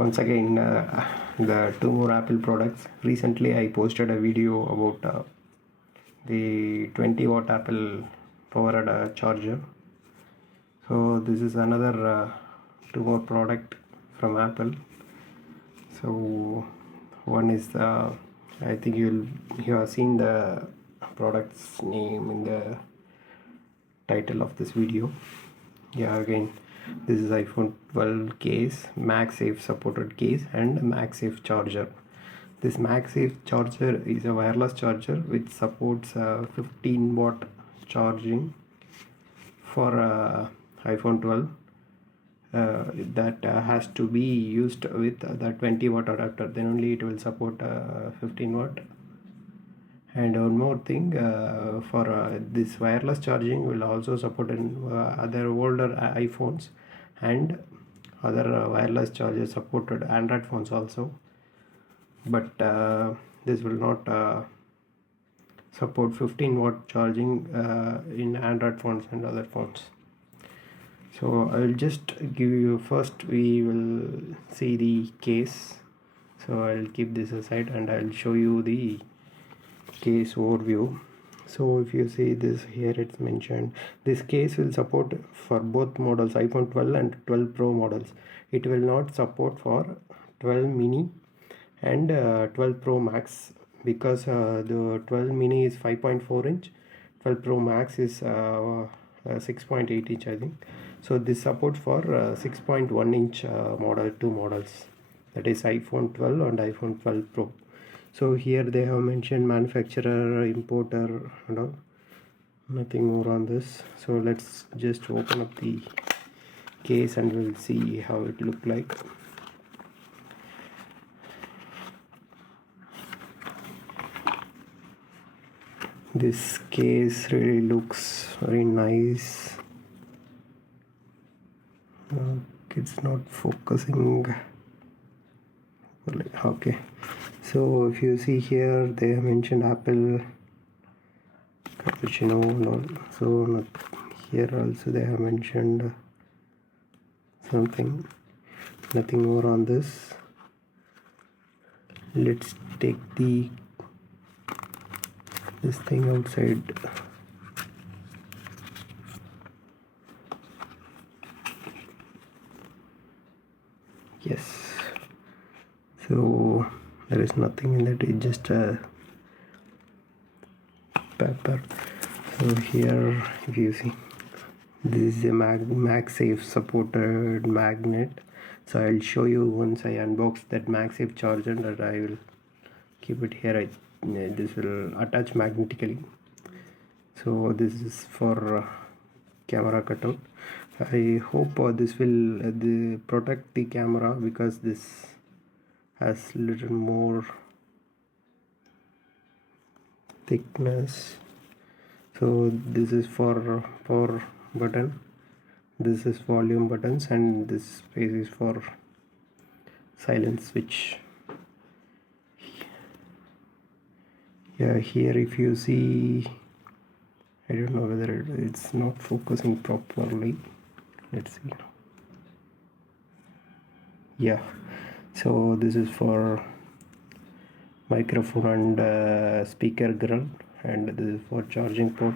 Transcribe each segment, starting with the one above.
Once again, the two more Apple products. Recently I posted a video about the 20-watt Apple powered charger. So this is another two more product from Apple. So one is I think you have seen the product's name in the title of this video. Yeah, again, this is iPhone 12 case, MagSafe supported case, and MagSafe charger. This MagSafe charger is a wireless charger which supports 15-watt charging for iPhone 12. That has to be used with the 20-watt adapter, then only it will support 15-watt. And one more thing, for this wireless charging will also support in other older iPhones, and other wireless chargers supported Android phones also, but this will not support 15-watt charging in Android phones and other phones. So I will just give you, first we will see the case. So I'll keep this aside and I'll show you the case overview. So if you see this here, it's mentioned this case will support for both models, iPhone 12 and 12 Pro models. It will not support for 12 mini and 12 Pro Max, because the 12 mini is 5.4 inch, 12 Pro Max is 6.8 inch I think. So this support for 6.1 inch model, two models, that is iPhone 12 and iPhone 12 Pro. So here they have mentioned manufacturer, importer and all, nothing more on this. So let's just open up the case and we'll see how it look like. This case really looks very nice. It's not focusing. Okay, so if you see here, they have mentioned Apple cappuccino and all. So not, here also they have mentioned something, nothing more on this. Let's take this thing outside. Yes, so there is nothing in it, it's just a paper. So here if you see, this is a MagSafe supported magnet. So I'll show you once I unbox that MagSafe charger, that I will keep it here. This will attach magnetically. So this is for camera cutout. I hope this will protect the camera, because this has little more thickness. So this is for power button, this is volume buttons, and this space is for silence switch. Yeah, here if you see, I don't know whether it's not focusing properly. Let's see. Yeah, so this is for microphone and speaker grill, and this is for charging port.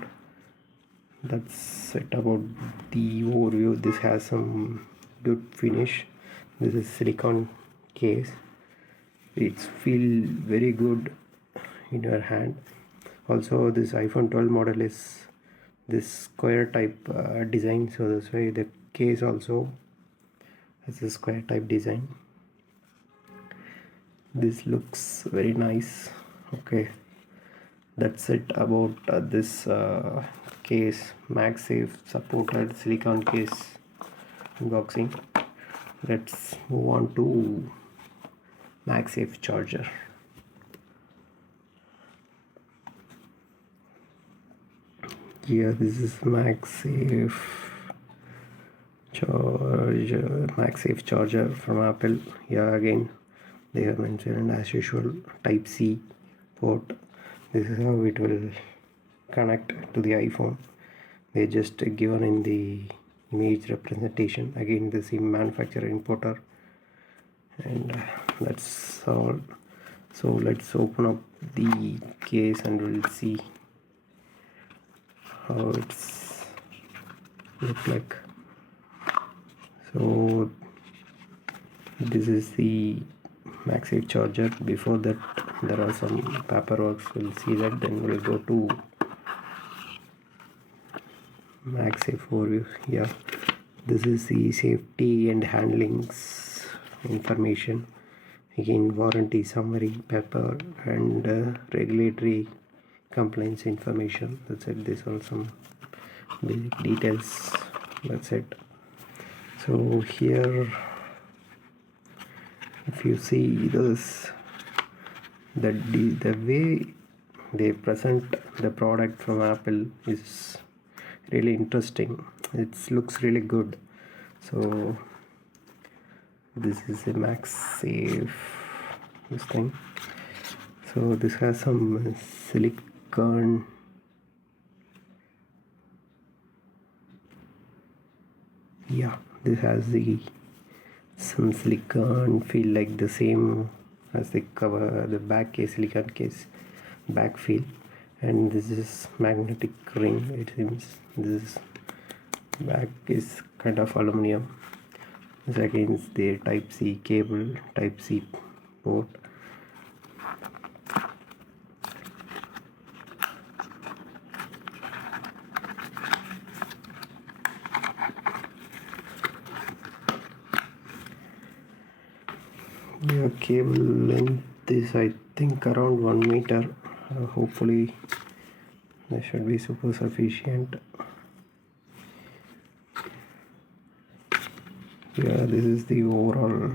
That's it about the overview. This has some good finish. This is silicone case. It's feel very good in your hand. Also this iPhone 12 model is this square type design, so that's why the case also has a square type design. This looks very nice. Okay, that's it about this case, MagSafe supported silicone case unboxing. Let's move on to MagSafe charger. Yeah, this is MagSafe charger from Apple. Yeah, again they have mentioned as usual type C port. This is how it will connect to the iPhone. They just given in the image representation. Again the same manufacturer, importer, and that's all. So let's open up the case and we'll see how it's look like. So this is the MagSafe charger. Before that there are some paperwork, we'll see that, then we'll go to MagSafe overview. Yeah, this is the safety and handlings information, again warranty summary, paper, and regulatory compliance information. That's it. These are some basic details. That's it. So here, if you see this, the way they present the product from Apple is really interesting. It looks really good. So this is a MagSafe, this thing. So this has some silicone, yeah, this has some silicone feel, like the same as the cover, the back case, silicone case back feel. And this is magnetic ring, it seems. This back is kind of aluminum. This again is the type C cable, type C port. The cable length is, I think, around 1 meter. Hopefully that should be super sufficient. Yeah, this is the overall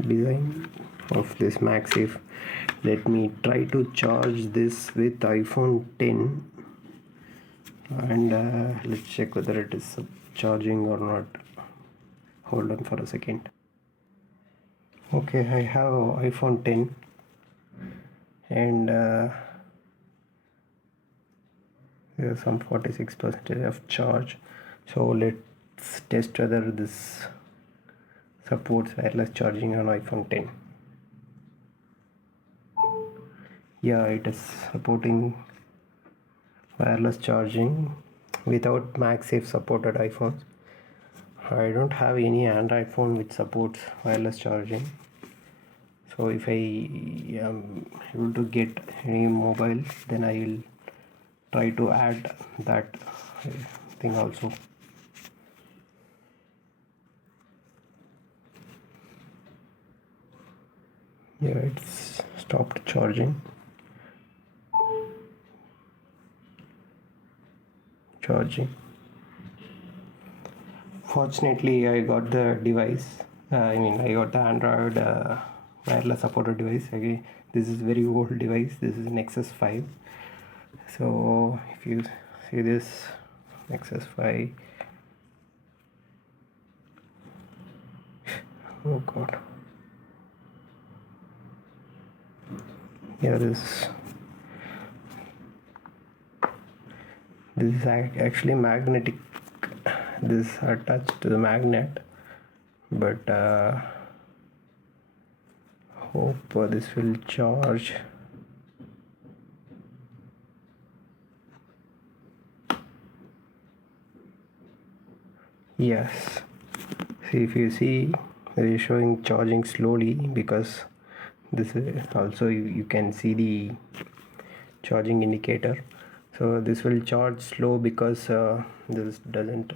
design of this MagSafe. Let me try to charge this with iPhone 10 and let's check whether it is charging or not. Hold on for a second. Okay, I have iPhone 10 and there's some 46% of charge. So let's test whether this supports wireless charging on iPhone 10. Yeah, it is supporting wireless charging without MagSafe supported iPhones. I don't have any Android phone which supports wireless charging. So if I am able to get any mobile, then I will try to add that thing also. Yeah, it's stopped charging. Fortunately, I got the device. I got the Android wireless supported device. Okay, this is very old device. This is Nexus 5. So if you see this Nexus 5, oh god, yeah, this is actually magnetic. This is attached to the magnet, but hope this will charge. Yes, see, if you see, it is showing charging slowly, because this is also, you can see the charging indicator. So this will charge slow because this doesn't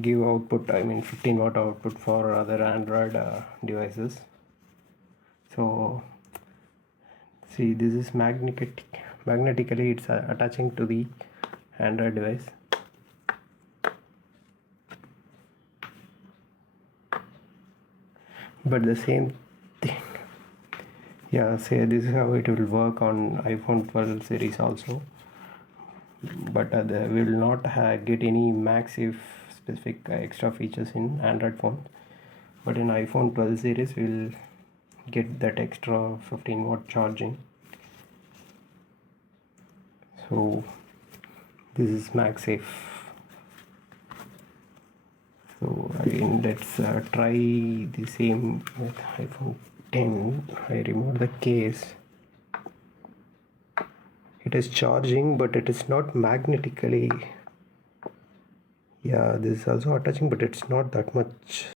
give output, 15 watt output for other Android devices. So see, this is magnetically it's attaching to the Android device. But the same thing, yeah, say this is how it will work on iPhone 12 series also. But they will not get any MagSafe specific extra features in Android phones. But in iPhone 12 series, we'll get that extra 15 watt charging. So this is MagSafe. So let's try the same with iPhone 10. I remove the case. It is charging, but it is not magnetically. Yeah, this is also attaching, but it's not that much